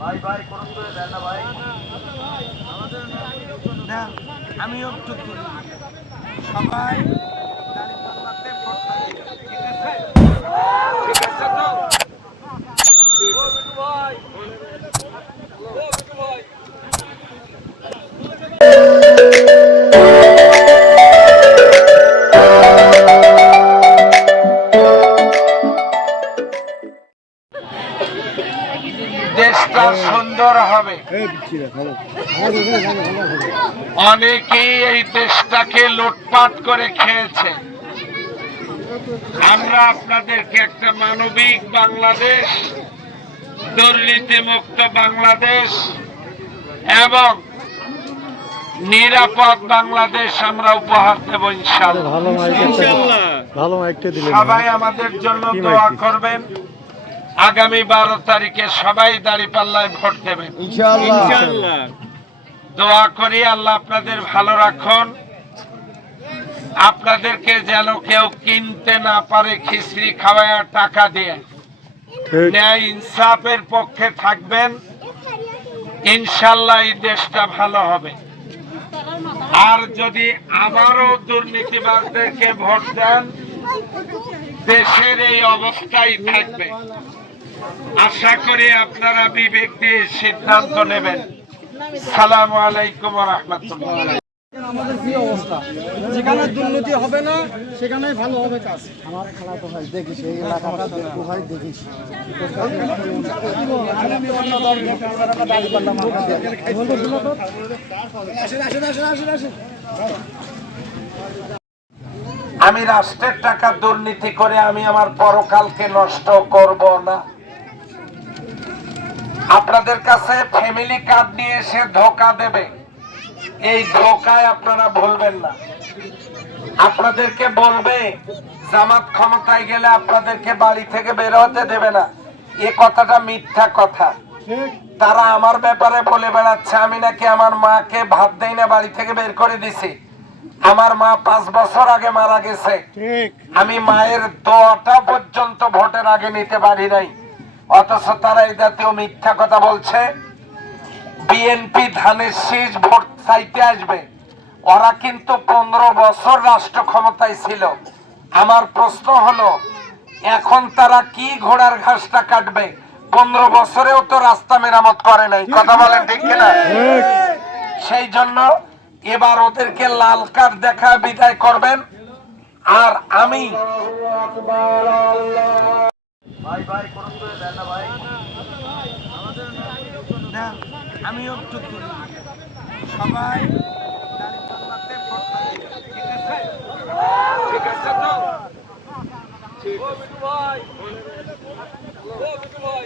ভাই ভাই কোন করে দেন না ভাই, আমাদের না আমিও উত্তর দিই সবাই দাঁড়িপাল্লাতে ভোট দিবে, ঠিক আছে? ঠিক আছে তো? ও বিটু ভাই, ও বিটু ভাই, দেশটা সুন্দর হবে। অনেকেই এই দেশটাকে লুটপাট করে খেয়েছে। আমরা আপনাদেরকে একটা মানবিক বাংলাদেশ, দুর্নীতিমুক্ত বাংলাদেশ এবং নিরাপদ বাংলাদেশ আমরা উপহার দেব ইনশাআল্লাহ। সবাই আমাদের জন্য দোয়া করবেন। আগামী 12 তারিখে সবাই দাঁড়িপাল্লায় ভোট দেবেন ইনশাআল্লাহ। দোয়া করি আল্লাহ আপনাদের ভালো রাখুন, আপনাদেরকে যেন কেউ কিনতে না পারে খিচড়ি খাওয়ায় টাকা দিয়ে। ন্যায় ইনসাফের পক্ষে থাকবেন, ইনশাআল্লাহ এই দেশটা ভালো হবে। আর যদি আবারও দুর্নীতিবাজদেরকে ভোট দেন, দেশের এই অবস্থাই থাকবে। আশা করি আপনারা বিবেক দিয়ে সিদ্ধান্ত নেবেন। আসসালামু আলাইকুম ওয়া রাহমাতুল্লাহ। আমাদের কি অবস্থা, যেখানে দুর্নীতি হবে না সেখানেই ভালো হবে কাজ। আমার খেলা তো ভাই দেখিস, এই এলাকাটা তো ভাই দেখিস। আমি রাষ্ট্রের টাকা দুর্নীতি করে আমি আমার পরকালকে নষ্ট করব না। আপনাদের কাছে ফ্যামিলি কার্ড নিয়ে এসে ধোকা দেবে, এই ধোকায় আপনারা ভুলবেন না। আপনাদেরকে বলবে জামাত ক্ষমতায় গেলে আপনাদেরকে বাড়ি থেকে বের হতে দেবে না, এ কথাটা মিথ্যা কথা। তারা আমার ব্যাপারে বলে বেড়াচ্ছে আমি নাকি আমার মাকে ভাত দেই না, বাড়ি থেকে বের করে দিছি। আমার মা 5 বছর আগে মারা গেছে, আমি মায়ের দোয়াটা পর্যন্ত ভোটের আগে নিতে পারি নাই, অথচ তারা এই জাতীয় মিথ্যা কথা বলছে। বিএনপি ধানের শীষ ভোট চাইতে আসবে, ওরা কিন্তু 15 বছর রাষ্ট্র ক্ষমতায় ছিল। আমার প্রশ্ন হলো এখন তারা কি ঘোড়ার ঘাসটা কাটবে? 15 বছরেও তো রাস্তা মেরামত করে নাই, কথা বলেন ঠিক কিনা? সেই জন্য এবার ওদেরকে লাল কার্ড দেখা বিদায় করবেন। আর আমি ভাই ভাই কোন করে দেন না ভাই, আমাদের না আমিও উত্তর দিই সবাই দাঁড়িপাল্লাতে ভোট দিবে, ঠিক আছে? ঠিক আছে তো? ও বিটু ভাই, ও বিটু ভাই।